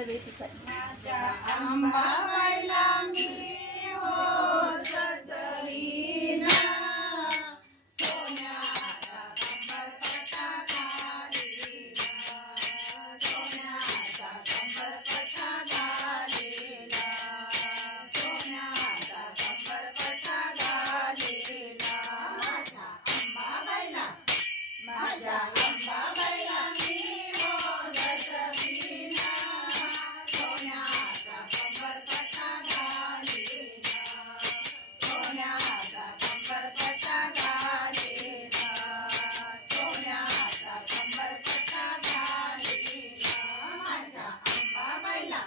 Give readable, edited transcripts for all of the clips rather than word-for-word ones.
माझ्या अंबाबाईला मी हो सजवीना सोन्याचा कंबरपट्टा घालीला सोन्याचा कंबरपट्टा घालीला सोन्याचा कंबरपट्टा घालीला माझ्या अंबाबाईला माझ्या अंबाबाईला मी हो सजवीना सोन्याचा कंबरपट्टा घालीला सोन्याचा कंबरपट्टा घालीला सोन्याचा कंबरपट्टा घालीला माझ्या अंबाबाईला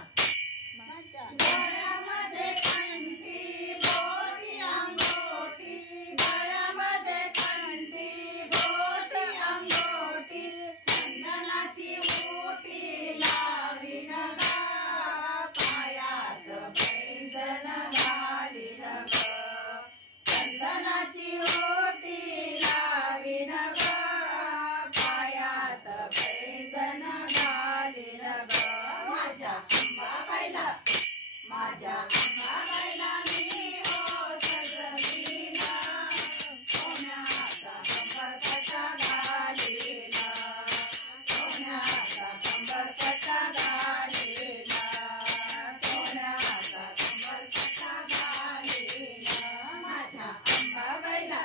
गळ्यामध्ये कंठी बोटी अंगोटी गळ्यामध्ये कंठी बोटी अंगोटी चंदनाची ओटी लावीन ग पायात पैंजण घालीन ग चंदनाची ओटी लावीन ग पायात पैंजण घालीन ग माझ्या अंबाबाईला माझ्या अंबाबाईला मी हो सजवीना सोन्याचा कंबरपट्टा घालीला सोन्याचा कंबरपट्टा घालीला सोन्याचा कंबरपट्टा घालीला माझ्या अंबाबाईला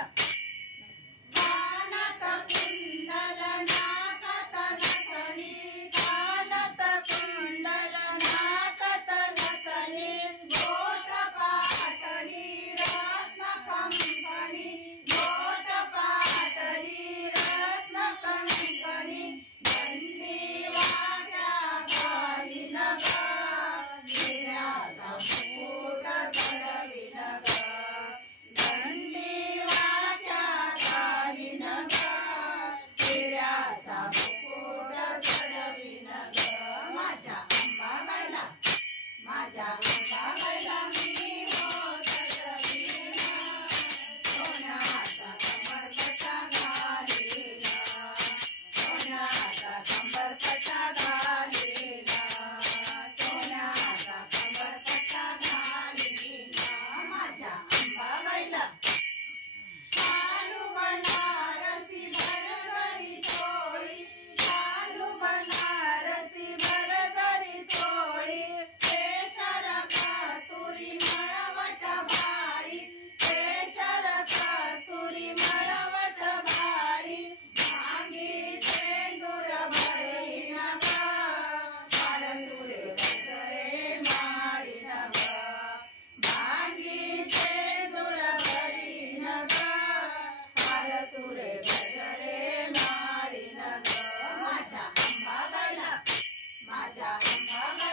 कानात कुंडल नाकात नथनी कानात कुंडल नाकात नथनी बोट पाटली रत्न कंकणी बोट पाटली रत्न कंकणी दंडी वाट्या घालीन ग हिऱ्याचा मुकुट चढवीन ग दंडी वाट्या घालीन ग हिऱ्याचा मुकुट चढवीन ग माझ्या अंबाबाईला माझ्या अंबाबाईला मी हो सजवीना सोन्याचा कंबरपट्टा घालीला सोन्याचा कंबरपट्टा घालीला सोन्याचा कंबरपट्टा घालीला माझ्या अंबाबाईला शालू बनारसी भरभरी चोळी शालू बनारसी भरभरी चोळी केशर कस्तुरी मळवट भारी केशर कस्तुरी मळवट भारी भांगी शेंदूर भरीन ग माळतुरे गजरे माळीन ग भांगी शेंदूर भरीन ग माळतुरे गजरे माळीन ग माझ्या अंबाबाईला माझ्या अंबाबाईला